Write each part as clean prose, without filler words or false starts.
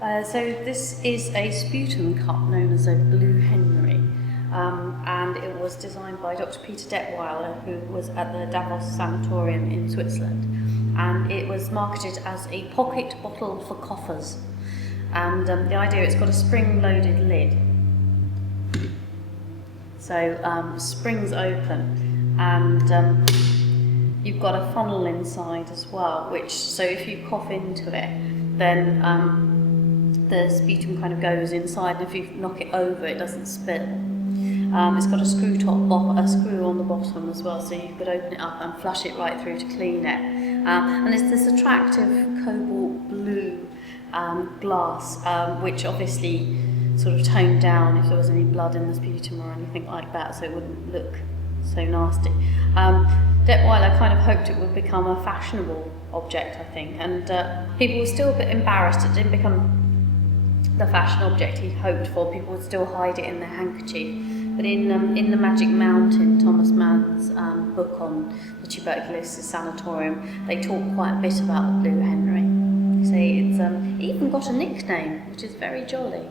So this is a sputum cup known as a Blue Henry, and it was designed by Dr. Peter Detweiler, who was at the Davos Sanatorium in Switzerland, and it was marketed as a pocket bottle for coffers. And the idea, it's got a spring-loaded lid, so springs open, and you've got a funnel inside as well, which, so if you cough into it, then the sputum kind of goes inside, and if you knock it over, it doesn't spill. It's got a screw on the bottom as well, so you could open it up and flush it right through to clean it. And it's this attractive cobalt blue glass, which obviously sort of toned down if there was any blood in the sputum or anything like that, so it wouldn't look so nasty. Detweiler kind of hoped it would become a fashionable object, I think, and people were still a bit embarrassed. It didn't become the fashion object he hoped for. People would still hide it in their handkerchief. But in The Magic Mountain, Thomas Mann's book on the tuberculosis sanatorium, they talk quite a bit about the Blue Henry. Say it's even got a nickname, which is very jolly,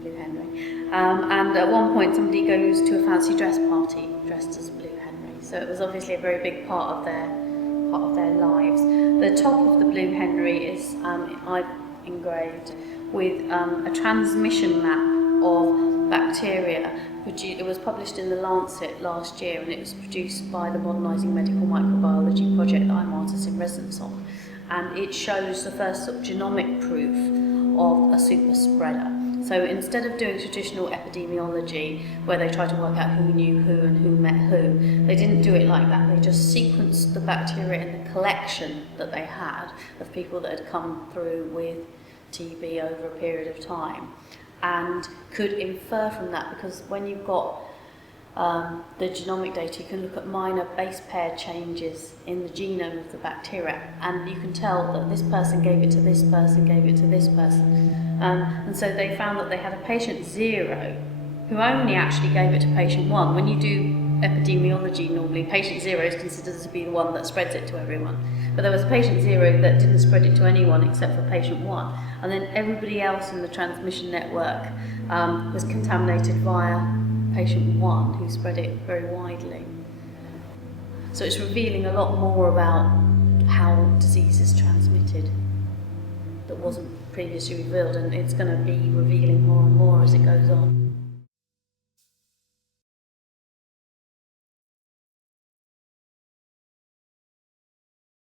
Blue Henry. And at one point, somebody goes to a fancy dress party dressed as Blue Henry. So it was obviously a very big part of their lives. The top of the Blue Henry is I've engraved with a transmission map of bacteria. It was published in the Lancet last year, and it was produced by the Modernising Medical Microbiology project that I'm artist in residence of. And it shows the first sort of genomic proof of a super spreader. So instead of doing traditional epidemiology, where they try to work out who knew who and who met who, they didn't do it like that. They just sequenced the bacteria in the collection that they had of people that had come through with TB over a period of time, and could infer from that, because when you've got the genomic data, you can look at minor base pair changes in the genome of the bacteria, and you can tell that this person gave it to this person, gave it to this person. And so they found that they had a patient 0 who only actually gave it to patient 1. When you do epidemiology, normally patient 0 is considered to be the one that spreads it to everyone. But there was a patient 0 that didn't spread it to anyone except for patient 1. And then everybody else in the transmission network was contaminated via patient 1, who spread it very widely. So it's revealing a lot more about how disease is transmitted that wasn't previously revealed, and it's going to be revealing more and more as it goes on.